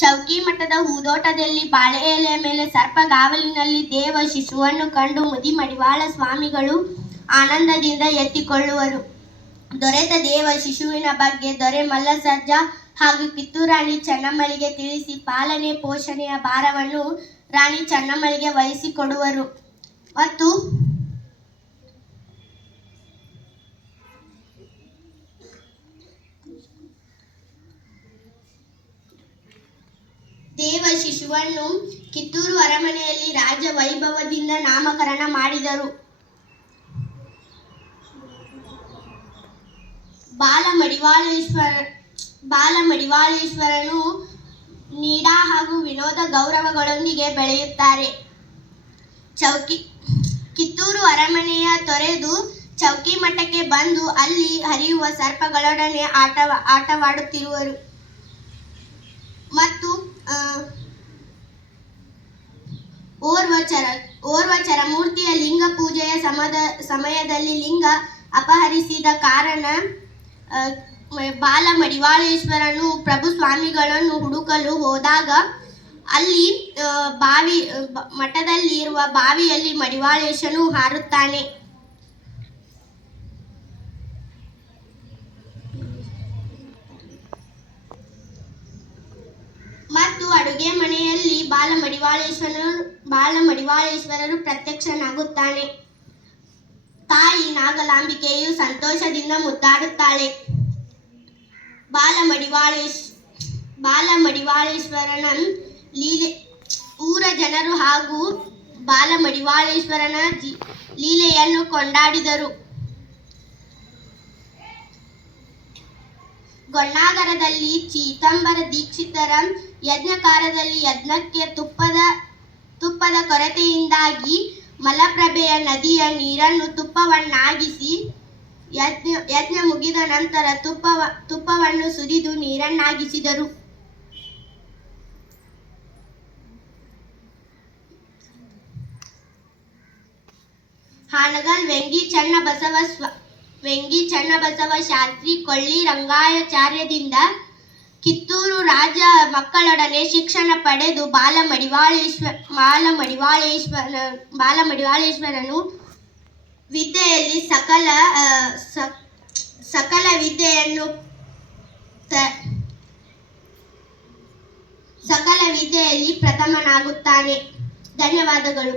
ಚೌಕಿ ಮಠದ ಹೂದೋಟದಲ್ಲಿ ಬಾಳೆ ಎಲೆಯ ಮೇಲೆ ಸರ್ಪಗಾವಲಿನಲ್ಲಿ ದೇವ ಶಿಶುವನ್ನು ಕಂಡು ಮುದಿ ಮಡಿವಾಳ ಸ್ವಾಮಿಗಳು ಆನಂದದಿಂದ ಎತ್ತಿಕೊಳ್ಳುವರು. ದೊರೆತ ದೇವ ಶಿಶುವಿನ ಬಗ್ಗೆ ದೊರೆ ಮಲ್ಲಸರ್ಜ ಹಾಗೂ ಕಿತ್ತೂರು ರಾಣಿ ಚೆನ್ನಮ್ಮಳಿಗೆ ತಿಳಿಸಿ ಪಾಲನೆ ಪೋಷಣೆಯ ಭಾರವನ್ನು ರಾಣಿ ಚೆನ್ನಮ್ಮಳಿಗೆ ವಹಿಸಿಕೊಡುವರು. ಮತ್ತು ದೇವ ಶಿಶುವನ್ನು ಕಿತ್ತೂರು ಅರಮನೆಯಲ್ಲಿ ರಾಜ ವೈಭವದಿಂದ ನಾಮಕರಣ ಮಾಡಿದರು. ಬಾಲಮಡಿವಾಳೇಶ್ವರನು ನೀಡಾ ಹಾಗೂ ವಿನೋದ ಗೌರವಗಳೊಂದಿಗೆ ಬೆಳೆಯುತ್ತಾರೆ. ಕಿತ್ತೂರು ಅರಮನೆಯ ತೊರೆದು ಚೌಕಿ ಮಠಕ್ಕೆ ಬಂದು ಅಲ್ಲಿ ಹರಿಯುವ ಸರ್ಪಗಳೊಡನೆ ಆಟವಾಡುತ್ತಿರುವರು. ಮತ್ತು ಓರ್ವ ಚರಮೂರ್ತಿಯ ಲಿಂಗ ಪೂಜೆಯ ಸಮಯದಲ್ಲಿ ಲಿಂಗ ಅಪಹರಿಸಿದ ಕಾರಣ ಬಾಲಮಡಿವಾಳೇಶ್ವರನು ಪ್ರಭು ಸ್ವಾಮಿಗಳನ್ನು ಹುಡುಕಲು ಹೋದಾಗ ಅಲ್ಲಿ ಮಠದಲ್ಲಿ ಇರುವ ಬಾವಿಯಲ್ಲಿ ಮಡಿವಾಳೇಶನು ಹಾರುತ್ತಾನೆ. ಮತ್ತು ಅಡುಗೆ ಮನೆಯಲ್ಲಿ ಬಾಲಮಡಿವಾಳೇಶ್ವರರು ಪ್ರತ್ಯಕ್ಷನಾಗುತ್ತಾನೆ. ತಾಯಿ ನಾಗಲಾಂಬಿಕೆಯು ಸಂತೋಷದಿಂದ ಮುದ್ದಾಡುತ್ತಾಳೆ. ಬಾಲಮಡಿವಾಳೇಶ್ವರನ ಊರ ಜನರು ಹಾಗೂ ಬಾಲಮಡಿವಾಳೇಶ್ವರನ ಲೀಲೆಯನ್ನು ಕೊಂಡಾಡಿದರು. ಗೊಣ್ಣಾಗರದಲ್ಲಿ ಚೀತಂಬರ ದೀಕ್ಷಿತರ ಯಜ್ಞಕಾರದಲ್ಲಿ ಯಜ್ಞಕ್ಕೆ ತುಪ್ಪದ ಕೊರತೆಯಿಂದಾಗಿ ಮಲಪ್ರಭೆಯ ನದಿಯ ನೀರನ್ನು ತುಪ್ಪವನ್ನಾಗಿಸಿ ಯಜ್ಞ ಮುಗಿದ ನಂತರ ತುಪ್ಪವನ್ನು ಸುರಿದು ನೀರನ್ನಾಗಿಸಿದರು. ಹಾನಗಲ್ ವೆಂಗಿ ಚನ್ನಬಸವ ಶಾಸ್ತ್ರಿ ಕೊಳ್ಳಿ ರಂಗಾಚಾರ್ಯರಿಂದ ಕಿತ್ತೂರು ರಾಜ ಮಕ್ಕಳೊಡನೆ ಶಿಕ್ಷಣ ಪಡೆದು ಬಾಲಮಡಿವಾಳೇಶ್ವರನು ವಿದ್ಯೆಯಲ್ಲಿ ಸಕಲ ವಿದ್ಯೆಯಲ್ಲಿ ಪ್ರಥಮನಾಗುತ್ತಾನೆ. ಧನ್ಯವಾದಗಳು.